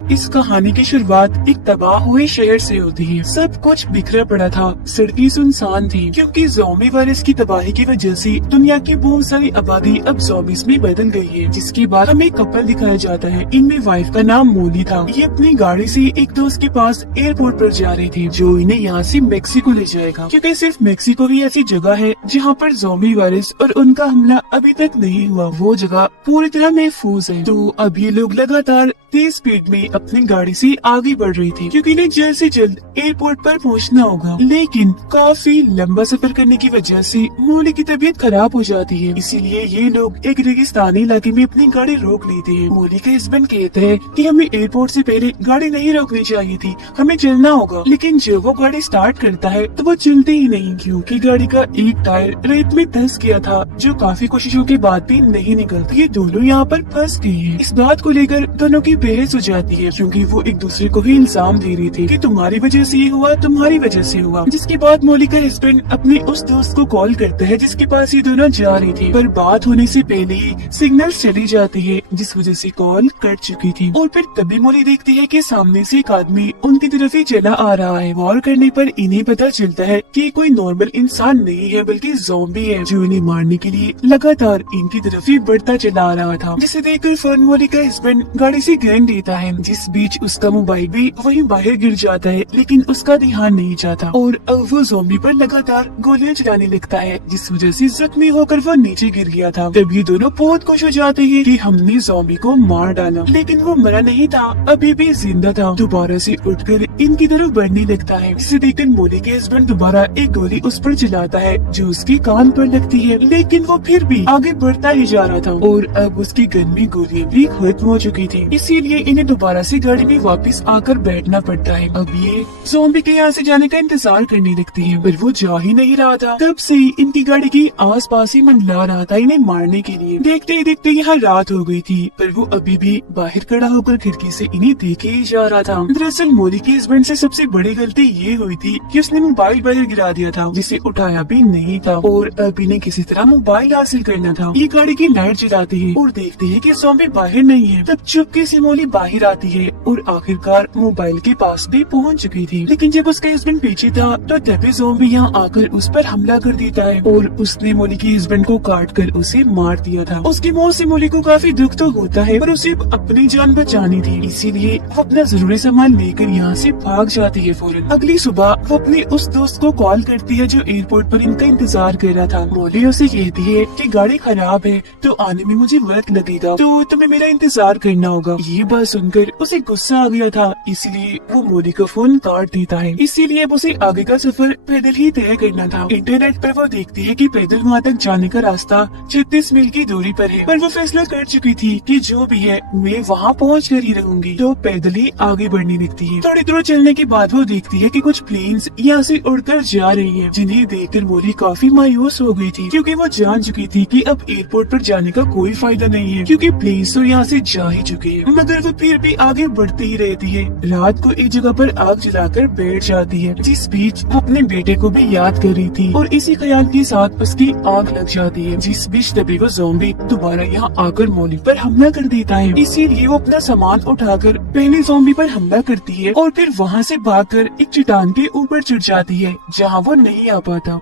इस कहानी की शुरुआत एक तबाह हुए शहर से होती है। सब कुछ बिखरा पड़ा था, सड़कें सुनसान थी क्योंकि ज़ॉम्बी वायरस की तबाही की वजह से दुनिया की बहुत सारी आबादी अब ज़ॉम्बीज़ में बदल गई है। जिसके बाद हमें कपल दिखाया जाता है। इनमें वाइफ का नाम मोली था। ये अपनी गाड़ी से एक दोस्त के पास एयरपोर्ट पर जा रही थी जो इन्हें यहाँ से मेक्सिको ले जाएगा, क्योंकि सिर्फ मेक्सिको ही ऐसी जगह है जहाँ पर ज़ॉम्बी वायरस और उनका हमला अभी तक नहीं हुआ। वो जगह पूरी तरह महफूज है। तो अब ये लोग लगातार तेज स्पीड में अपनी गाड़ी से आगे बढ़ रही थी क्योंकि इन्हें जल्द से जल्द एयरपोर्ट पर पहुंचना होगा। लेकिन काफी लंबा सफर करने की वजह से मोली की तबीयत खराब हो जाती है। इसीलिए ये लोग एक रेगिस्तानी इलाके में अपनी गाड़ी रोक लेते हैं। मोली के हस्बैंड कहते हैं कि हमें एयरपोर्ट से पहले गाड़ी नहीं रोकनी चाहिए थी, हमें चलना होगा। लेकिन जब वो गाड़ी स्टार्ट करता है तो वो चलती ही नहीं क्योंकि गाड़ी का एक टायर रेत में धंस गया था, जो काफी कोशिशों के बाद भी नहीं निकलता। ये दोनों यहाँ पर फंस गए हैं। इस बात को लेकर दोनों की बहस हो जाती है क्योंकि वो एक दूसरे को ही इल्जाम दे रही थी कि तुम्हारी वजह से ये हुआ, तुम्हारी वजह से हुआ। जिसके बाद मोली का हस्बैंड अपने उस दोस्त को कॉल करता है जिसके पास ये दोनों जा रही थी, पर बात होने से पहले ही सिग्नल चली जाती है जिस वजह से कॉल कट चुकी थी। और फिर तभी मोली देखती है कि सामने से एक आदमी उनकी तरफ ही चला आ रहा है। गौर करने पर इन्हें पता चलता है कि कोई नॉर्मल इंसान नहीं है बल्कि ज़ॉम्बी है जो इन्हें मारने के लिए लगातार इनकी तरफ ही बढ़ता चला आ रहा था। जिसे देखकर फौरन मोली का हस्बैंड गाड़ी से गिरन देता है। जिस बीच उसका मोबाइल भी वहीं बाहर गिर जाता है, लेकिन उसका ध्यान नहीं जाता और अब वो ज़ॉम्बी पर लगातार गोलियां चलाने लगता है जिस वजह से जख्मी होकर वो नीचे गिर गया था। तब ये दोनों बहुत खुश हो जाते हैं कि हमने ज़ॉम्बी को मार डाला, लेकिन वो मरा नहीं था, अभी भी जिंदा था। दोबारा से उठकर इनकी तरफ बढ़ने लगता है जिसे देखकर मोली के हस्बैंड दोबारा एक गोली उस पर चलाता है जो उसके कान पर लगती है, लेकिन वो फिर भी आगे बढ़ता ही जा रहा था और अब उसकी गन में गोलियां भी खत्म हो चुकी थी। इसीलिए इन्हें दोबारा से गाड़ी में वापस आकर बैठना पड़ता है। अब ये ज़ॉम्बी के यहाँ से जाने का इंतजार करने लगती है, पर वो जा ही नहीं रहा था। तब से इनकी गाड़ी के आस पास ही मंडला रहा था इन्हें मारने के लिए। देखते ही देखते यहाँ रात हो गई थी, पर वो अभी भी बाहर खड़ा होकर खिड़की से इन्हें देखे ही जा रहा था। दरअसल मोली के हस्बैंड से सबसे बड़ी गलती ये हुई थी कि उसने मोबाइल बाहर गिरा दिया था जिसे उठाया भी नहीं था और अब इन्हें किसी तरह मोबाइल हासिल करना था। ये गाड़ी की लाइट जलाते हैं और देखते हैं कि ज़ॉम्बी बाहर नहीं है। तब चुपके से मोली बाहर आती है और आखिरकार मोबाइल के पास भी पहुंच चुकी थी। लेकिन जब उसका हस्बैंड पीछे था तो तभी ज़ॉम्बी यहाँ आकर उस पर हमला कर देता है और उसने मोली के हस्बैंड को काट कर उसे मार दिया था। उसकी मौत से मोली को काफी दुख तो होता है, पर उसे अपनी जान बचानी थी, इसीलिए वो अपना जरूरी सामान लेकर यहाँ से भाग जाती है फौरन। अगली सुबह वो अपने उस दोस्त को कॉल करती है जो एयरपोर्ट पर इनका इंतजार कर रहा था। मोली उसे कहती है कि गाड़ी खराब है तो आने में मुझे वक्त लगेगा, तो तुम्हें मेरा इंतजार करना होगा। ये बात सुनकर उसे गुस्सा आ गया था, इसलिए वो मोली का फोन काट देता है। इसीलिए अब उसे आगे का सफर पैदल ही तय करना था। इंटरनेट पर वो देखती है कि पैदल वहाँ तक जाने का रास्ता 36 मील की दूरी पर है, पर वो फैसला कर चुकी थी कि जो भी है मैं वहाँ पहुँच कर ही रहूंगी, तो पैदल ही आगे बढ़ने लगती है। थोड़ी दूर चलने के बाद वो देखती है कि कुछ प्लेन्स यहाँ से उड़कर जा रही है, जिन्हें देखकर मोली काफी मायूस हो गई थी क्योंकि वो जान चुकी थी कि अब एयरपोर्ट पर जाने का कोई फायदा नहीं है क्योंकि प्लेन्स तो यहाँ से जा ही चुके हैं। मगर वो फिर भी आगे बढ़ती ही रहती है। रात को एक जगह पर आग जलाकर बैठ जाती है, जिस बीच वो अपने बेटे को भी याद कर रही थी और इसी ख्याल के साथ उसकी आग लग जाती है। जिस बीच तभी वो ज़ॉम्बी दोबारा यहाँ आकर मोली पर हमला कर देता है। इसीलिए वो अपना सामान उठाकर पहले ज़ॉम्बी पर हमला करती है और फिर वहाँ से भागकर एक चट्टान के ऊपर चढ़ जाती है जहाँ वो नहीं आ पाता।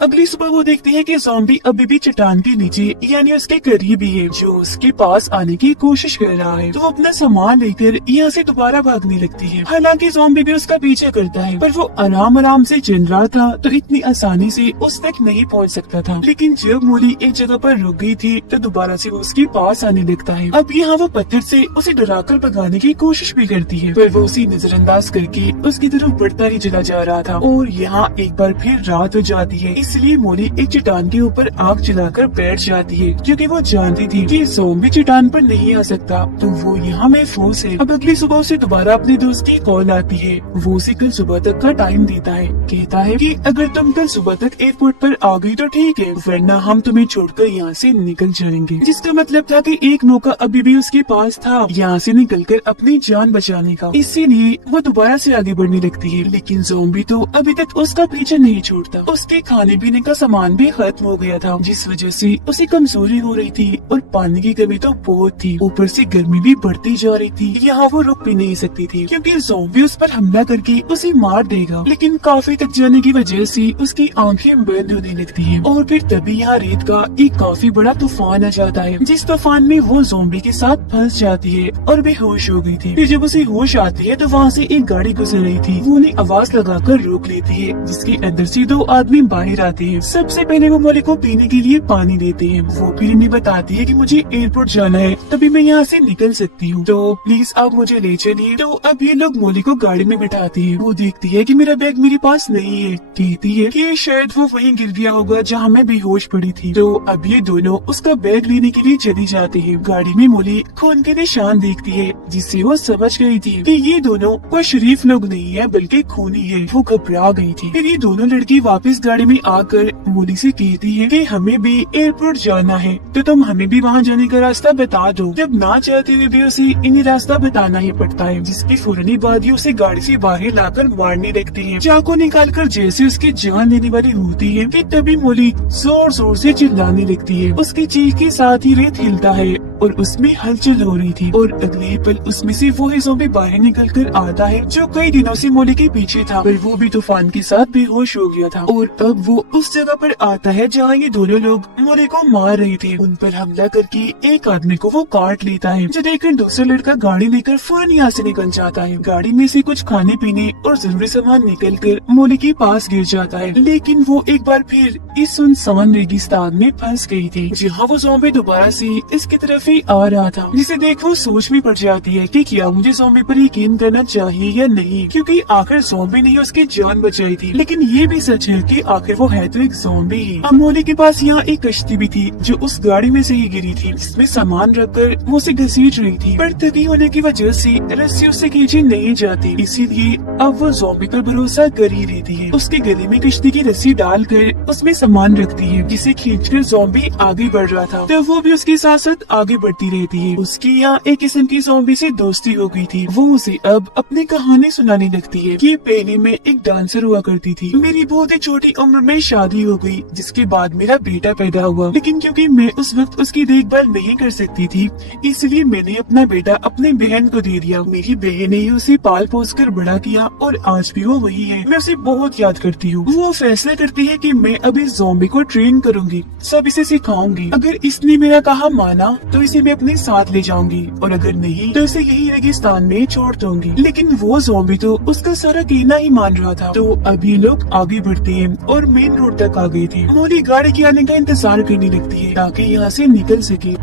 अगली सुबह वो देखती है कि ज़ॉम्बी अभी भी चट्टान के नीचे यानी उसके करीब ही है जो उसके पास आने की कोशिश कर रहा है। तो वो अपना सामान लेकर यहाँ से दोबारा भागने लगती है। हालांकि ज़ॉम्बी भी उसका पीछे करता है, पर वो आराम आराम से चल रहा था तो इतनी आसानी से उस तक नहीं पहुँच सकता था। लेकिन जब मोली एक जगह पर रुक गई थी तो दोबारा से वो उसके पास आने लगता है। अब यहाँ वो पत्थर से उसे डराकर भगाने की कोशिश भी करती है, पर वो उसे नजरअंदाज करके उसकी तरफ बढ़ता ही चला जा रहा था। और यहाँ एक बार फिर रात हो जाती है, इसलिए मोली एक चट्टान के ऊपर आग जलाकर बैठ जाती है क्योंकि वो जानती थी कि ज़ॉम्बी चट्टान पर नहीं आ सकता, तो वो यहाँ महफूज है। अब अगली सुबह उसे दोबारा अपने दोस्त की कॉल आती है। वो उसे कल सुबह तक का टाइम देता है, कहता है कि अगर तुम कल सुबह तक एयरपोर्ट पर आ गई तो ठीक है, वरना हम तुम्हें छोड़कर यहाँ से निकल जाएंगे। जिसका मतलब था कि एक मौका अभी भी उसके पास था यहाँ से निकलकर अपनी जान बचाने का। इसीलिए वो दोबारा से आगे बढ़ने लगती है, लेकिन ज़ॉम्बी तो अभी तक उसका पीछा नहीं छोड़ता। उसके खाने पीने का सामान भी खत्म हो गया था, जिस वजह से उसे कमजोरी हो रही थी और पानी की कमी तो बहुत थी। ऊपर से गर्मी भी बढ़ती जा रही थी। यहाँ वो रुक भी नहीं सकती थी क्योंकि ज़ॉम्बी उस पर हमला करके उसे मार देगा। लेकिन काफी थक जाने की वजह से उसकी आंखें बंद होने लगती हैं और फिर तभी यहाँ रेत का एक काफी बड़ा तूफान आ जाता है, जिस तूफान में वो ज़ॉम्बी के साथ फंस जाती है और बेहोश हो गई थी। फिर जब उसे होश आती है तो वहाँ से एक गाड़ी गुजर रही थी। वो उन्हें आवाज लगाकर रोक लेती है, जिसके अंदर से दो आदमी बाहर आते हैं। सबसे पहले वो मोली को पीने के लिए पानी देते हैं। वो फिर इन्हें बताती है कि मुझे एयरपोर्ट जाना है, तभी मैं यहाँ से निकल सकती हूँ, तो प्लीज आप मुझे ले चलिए। तो अब ये लोग मोली को गाड़ी में बिठाती है। वो देखती है कि मेरा बैग मेरे पास नहीं है। कहती है कि शायद वो वहीं गिर गया होगा जहाँ मैं बेहोश पड़ी थी। तो अब ये दोनों उसका बैग लेने के लिए चली जाती है। गाड़ी में मोली खून के निशान देखती है, जिससे वो समझ गई थी कि ये दोनों कोई शरीफ लोग नहीं है बल्कि खूनी है। वो घबरा गई थी। फिर ये दोनों लड़की वापस गाड़ी में आकर मोली से कहती है कि हमें भी एयरपोर्ट जाना है, तो तुम हमें भी वहाँ जाने का रास्ता बता दो। जब ना चाहते हुए भी उसे इन्हें रास्ता बताना ही पड़ता है, जिसकी फौरनी बाद ही उसे गाड़ी से बाहर लाकर मारने लगते हैं। चाकू निकालकर जैसे उसकी जान लेने वाली होती है कि तभी मोली जोर जोर से चिल्लाने लगती है। उसकी चीख के साथ ही रेत हिलता है और उसमें हलचल हो रही थी और अगले ही पल उसमें से वो ही ज़ॉम्बी बाहर निकल कर आता है जो कई दिनों से मोली के पीछे था, पर वो भी तूफान के साथ बेहोश हो गया था। और अब वो उस जगह पर आता है जहाँ ये दोनों लोग मोली को मार रहे थे। उन पर हमला करके एक आदमी को वो काट लेता है, जो देखकर दूसरा लड़का गाड़ी लेकर फौरन यहाँ से निकल जाता है। गाड़ी में से कुछ खाने पीने और जरूरी सामान निकल कर मोली के पास गिर जाता है, लेकिन वो एक बार फिर इस सुनसान रेगिस्तान में फंस गई थी, जहाँ वो ज़ॉम्बी दोबारा से इसकी तरफ ही आ रहा था। जिसे देख वो सोच में पड़ जाती है कि क्या मुझे ज़ॉम्बी पर यकीन करना चाहिए या नहीं, क्योंकि आखिर ज़ॉम्बी ने उसकी जान बचाई थी। लेकिन ये भी सच है कि आखिर वो है तो एक ज़ॉम्बी ही। अब मोली के पास यहाँ एक कश्ती भी थी जो उस गाड़ी में से ही गिरी थी, जिसमें सामान रखकर वो उसे घसीट रही थी, पर थकी होने की वजह से रस्सी उससे खींची नहीं जाती। इसीलिए अब वो ज़ॉम्बी पर भरोसा कर ही लेती है। उसके गले में कश्ती की रस्सी डालकर उसमें सामान रखती है, जिसे खींचकर ज़ॉम्बी आगे बढ़ रहा था, तो वो भी उसके साथ साथ आगे बढ़ती रहती है। उसकी यहाँ एक किस्म की ज़ॉम्बी से दोस्ती हो गई थी। वो उसे अब अपनी कहानी सुनाने लगती है कि पहले मैं एक डांसर हुआ करती थी, मेरी बहुत ही छोटी उम्र में शादी हो गई, जिसके बाद मेरा बेटा पैदा हुआ, लेकिन क्योंकि मैं उस वक्त उसकी देखभाल नहीं कर सकती थी, इसलिए मैंने अपना बेटा अपनी बहन को दे दिया। मेरी बहन ने उसे पाल पोस कर बड़ा किया और आज भी वो वही है। मैं उसे बहुत याद करती हूँ। वो फैसला करती है कि मैं अब इस ज़ॉम्बी को ट्रेन करूंगी, सब इसे सिखाऊंगी। अगर इसने मेरा कहा माना तो इसे मैं अपने साथ ले जाऊंगी, और अगर नहीं तो इसे यही रेगिस्तान में छोड़ दूंगी। लेकिन वो ज़ॉम्बी तो उसका सारा कहना ही मान रहा था। तो अभी लोग आगे बढ़ते हैं और मेन रोड तक आ गए थे। मोली गाड़ी के आने का इंतजार करने लगती है ताकि यहाँ से निकल सके।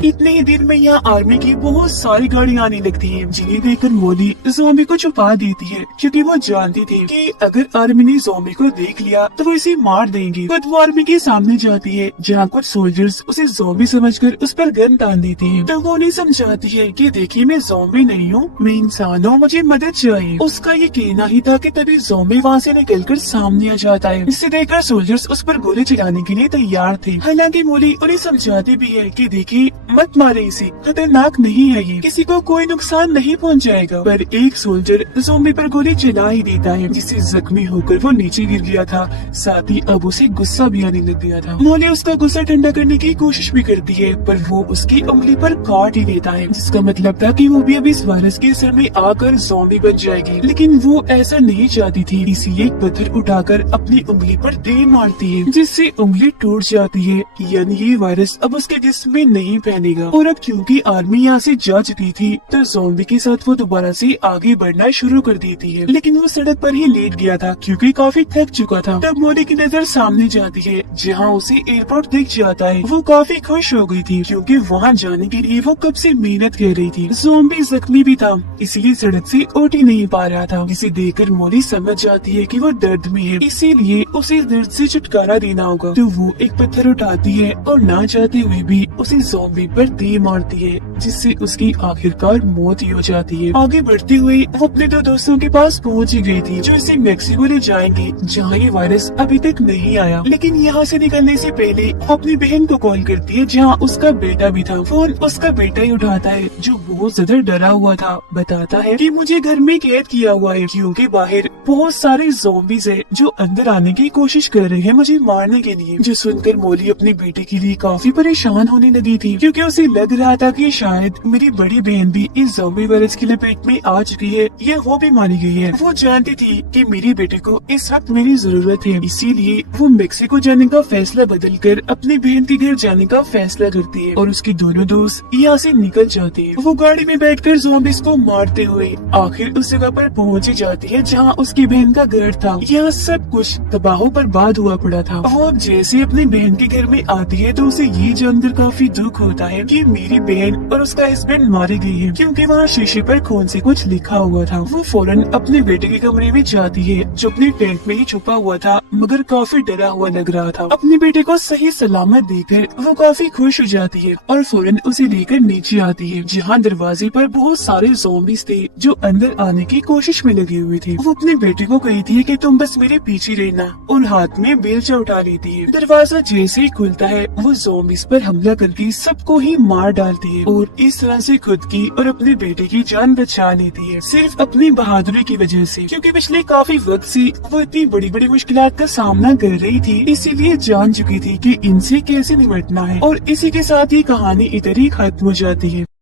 इतने ही देर में यहाँ आर्मी की बहुत सारी गाड़ियाँ आने लगती हैं, जिन्हें देखकर मोली ज़ॉम्बी को छुपा देती है, क्योंकि वो जानती थी कि अगर आर्मी ने ज़ॉम्बी को देख लिया तो वो इसे मार देंगे। खुद वो आर्मी के सामने जाती है, जहाँ कुछ सोल्जर्स उसे ज़ॉम्बी समझकर उस पर गन तान देते हैं। तो वो उन्हें समझाती है कि देखिए मैं ज़ॉम्बी नहीं हूँ, मैं इंसान हूँ, मुझे मदद चाहिए। उसका ये कहना ही था कि तभी ज़ॉम्बी वहाँ से निकलकर सामने आ जाता है। इससे देखकर सोल्जर्स उस पर गोली चलाने के लिए तैयार थे। हालांकि मोली उन्हें समझाती भी है कि देखिए मत मारे इसे, खतरनाक नहीं है ये, किसी को कोई नुकसान नहीं पहुंचाएगा। पर एक सोल्जर ज़ॉम्बी पर गोली चला ही देता है, जिससे जख्मी होकर वो नीचे गिर गया था। साथ ही अब उसे गुस्सा भी आने लग गया था। मोली उसका गुस्सा ठंडा करने की कोशिश भी करती है, पर वो उसकी उंगली पर काट ही लेता है, जिसका मतलब था कि वो भी अब इस वायरस के असर में आकर ज़ॉम्बी बन जाएगी। लेकिन वो ऐसा नहीं चाहती थी, इसलिए एक पत्थर उठाकर अपनी उंगली पर दे मारती है, जिससे उंगली टूट जाती है। यानी ये वायरस अब उसके जिस्म में नहीं फैलेगा। और अब क्योंकि आर्मी यहाँ से जा चुकी थी, तो ज़ॉम्बी के साथ वो दोबारा से आगे बढ़ना शुरू कर देती है। लेकिन वो सड़क पर ही लेट गया था क्योंकि काफी थक चुका था। तब मोली की नजर सामने जाती है, जहाँ उसे एयरपोर्ट दिख जाता है। वो काफी खुश हो गई थी क्योंकि वहाँ जाने के लिए वो कब से मेहनत कर रही थी। ज़ॉम्बी जख्मी भी था, इसलिए सड़क से उठ ही नहीं पा रहा था, जिसे देखकर मोली समझ जाती है कि वो दर्द में है, इसीलिए उसे दर्द से छुटकारा देना होगा। तो वो एक पत्थर उठाती है और ना चाहते हुए भी उसे ज़ॉम्बी पर तीर मारती है, जिससे उसकी आखिरकार मौत ही हो जाती है। आगे बढ़ते हुए वो अपने दो दोस्तों के पास पहुंच ही गई थी, जो इसे मेक्सिको ले जाएंगे, जहां ये वायरस अभी तक नहीं आया। लेकिन यहाँ से निकलने से पहले वो अपनी बहन को कॉल करती है, जहाँ उसका बेटा भी था। फोन उसका बेटा ही उठाता है, जो बहुत ज्यादा डरा हुआ था। बताता है कि मुझे घर में कैद किया हुआ है, क्योंकि बाहर बहुत सारे ज़ॉम्बीज़ है जो अंदर आने की कोशिश कर रहे हैं मुझे मारने के लिए। जो सुनकर मोली अपने बेटे के लिए काफी परेशान होने लगी थी, क्योंकि उसे लग रहा था कि शायद मेरी बड़ी बहन भी इस ज़ॉम्बी वायरस की लपेट में आ चुकी है या वो भी मारी गई है। वो जानती थी कि मेरे बेटे को इस वक्त मेरी जरूरत है, इसीलिए वो मेक्सिको जाने का फैसला बदलकर अपनी बहन के घर जाने का फैसला करती है और उसके दोनों दोस्त यहाँ से निकल जाते हैं। वो गाड़ी में बैठकर ज़ॉम्बीज़ को मारते हुए आखिर उस जगह पर पहुँच ही जाती है जहाँ उसकी बहन का घर था। यहाँ सब कुछ तबाह बर्बाद हुआ पड़ा था। वो अब जैसे अपनी बहन के घर में आती है तो उसे ये जानकर काफी दुख होता है कि मेरी बहन और उसका हस्बैंड मारी गई है, क्योंकि वहाँ शीशे पर खून से कुछ लिखा हुआ था। वो फौरन अपने बेटे के कमरे में जाती है, जो अपनी टेंट में ही छुपा हुआ था, मगर काफी डरा हुआ लग रहा था। अपने बेटे को सही सलामत देखकर वो काफी खुश हो जाती है और फौरन उसे लेकर नीचे आती है, जहाँ दरवाजे पर बहुत सारे ज़ॉम्बीज़ थे जो अंदर आने की कोशिश में लगे हुए थे। वो अपने बेटे को कहती है कि तुम बस मेरे पीछे रहना, और हाथ में बेलचा उठा लेती है। दरवाजा जैसे ही खुलता है वो ज़ॉम्बीज़ पर हमला करके सबको ही मार डालती है और इस तरह से खुद की और अपने बेटे की जान बचा लेती है, सिर्फ अपनी बहादुरी की वजह से। क्योंकि पिछले काफी वक्त से वो इतनी बड़ी बड़ी मुश्किलात का सामना कर रही थी, इसीलिए जान चुकी थी कि इनसे कैसे निपटना है। और इसी के साथ ही कहानी इधर ही खत्म हो जाती है।